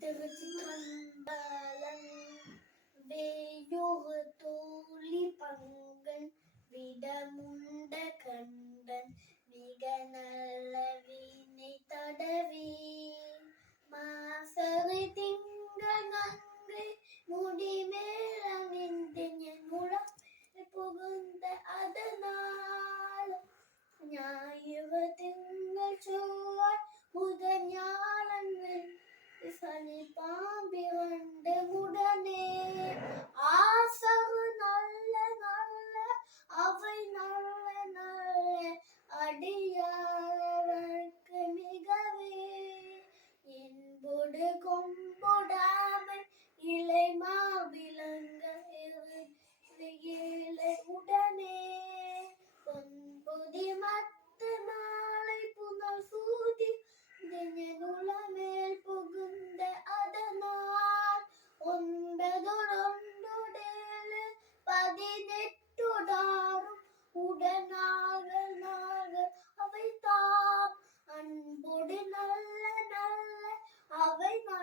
der Tritzitrandalan, Vejore Tulipangen, Wieder Munde könnten, Wie ஒரு நல்ல நல்ல அவை நல்ல